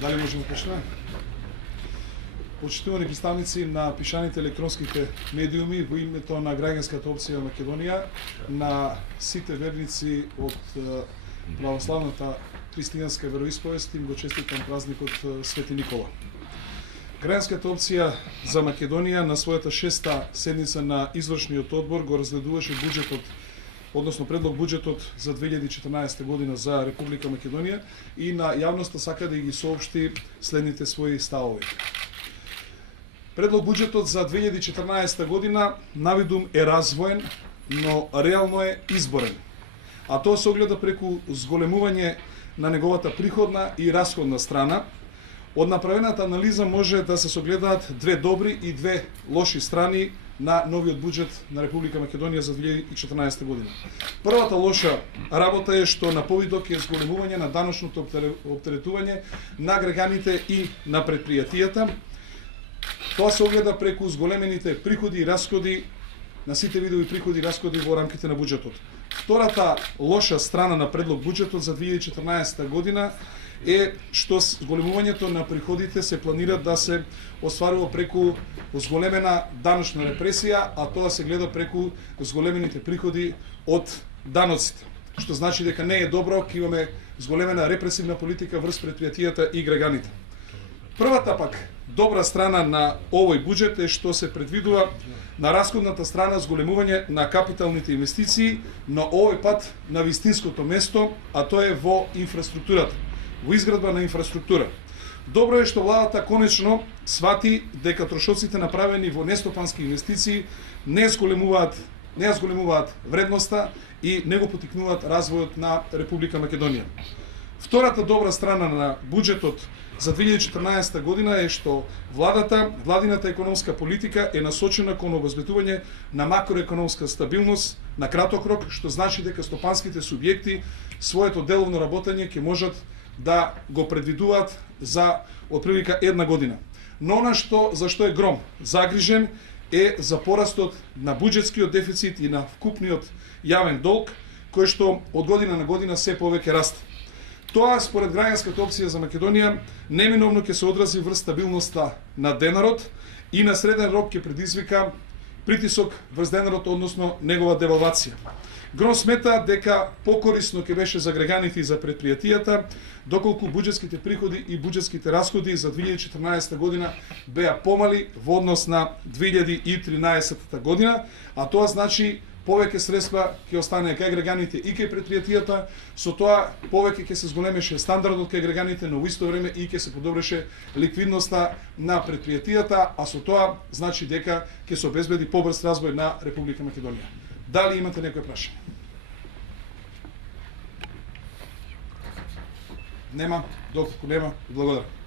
Дали можеме да почнеме? Почитувани представници на пишаните електронските медиуми, во името на граѓанската опција Македонија, на сите верници од православната христијанска вероисповест, им го честитам празникот Свети Никола. Граѓанската опција за Македонија на својата 6-та седница на извршниот одбор го разгледуваше буџетот, односно предлог буџетот за 2014 година за Република Македонија и на јавноста сака да ги соопшти следните своји ставови. Предлог буџетот за 2014 година навидум е развоен, но реално е изборен. А тоа се огледа преку зголемување на неговата приходна и расходна страна. Од направената анализа може да се согледаат две добри и две лоши страни на новиот буџет на Република Македонија за 2014 година. Првата лоша работа е што на повидок е зголемување на даночното оптеретување на граѓаните и на претпријатијата. Тоа се огледа преку зголемените приходи и расходи на сите видови приходи и расходи во рамките на буџетот. Втората лоша страна на предлог буџетот за 2014 година е што зголемувањето на приходите се планира да се остварува преку зголемена даночна репресија, а тоа се гледа преку зголемените приходи од даноците. Што значи дека не е добро, ќе имаме зголемена репресивна политика врз претпријатијата и граѓаните. Првата пак добра страна на овој буџет е што се предвидува на расходната страна зголемување на капиталните инвестиции, но овој пат на вистинското место, а тоа е во инфраструктурата, во изградба на инфраструктура. Добро е што владата конечно свати дека трошоците направени во нестопански инвестиции не зголемуваат вредноста и не го потикнуваат развојот на Република Македонија. Втората добра страна на буџетот за 2014 година е што владината економска политика е насочена кон обезбедување на макроекономска стабилност на краток рок, што значи дека стопанските субјекти своето деловно работење ќе можат да го предвидуваат за отприлика една година. Но она за што е гром загрижен е за порастот на буџетскиот дефицит и на вкупниот јавен долг, кој што од година на година се повеќе расте. Тоа, според граѓанската опција за Македонија, неминовно ќе се одрази врз стабилноста на денарот и на среден рок ќе предизвика притисок врз денарот, односно негова девалвација. Гром смета дека покорисно ќе беше за граѓаните и за претпријатијата, доколку буџетските приходи и буџетските расходи за 2014 година беа помали во однос на 2013 година, а тоа значи повеќе средства ќе остане кај граѓаните и кај претпријатијата, со тоа повеќе ќе се зголемеше стандардот кај граѓаните, но во исто време и ќе се подобреше ликвидноста на претпријатијата, а со тоа значи дека ќе се обезбеди побрз развој на Република Македонија. Дали имате некој прашање? Нема, доколку нема, благодарам.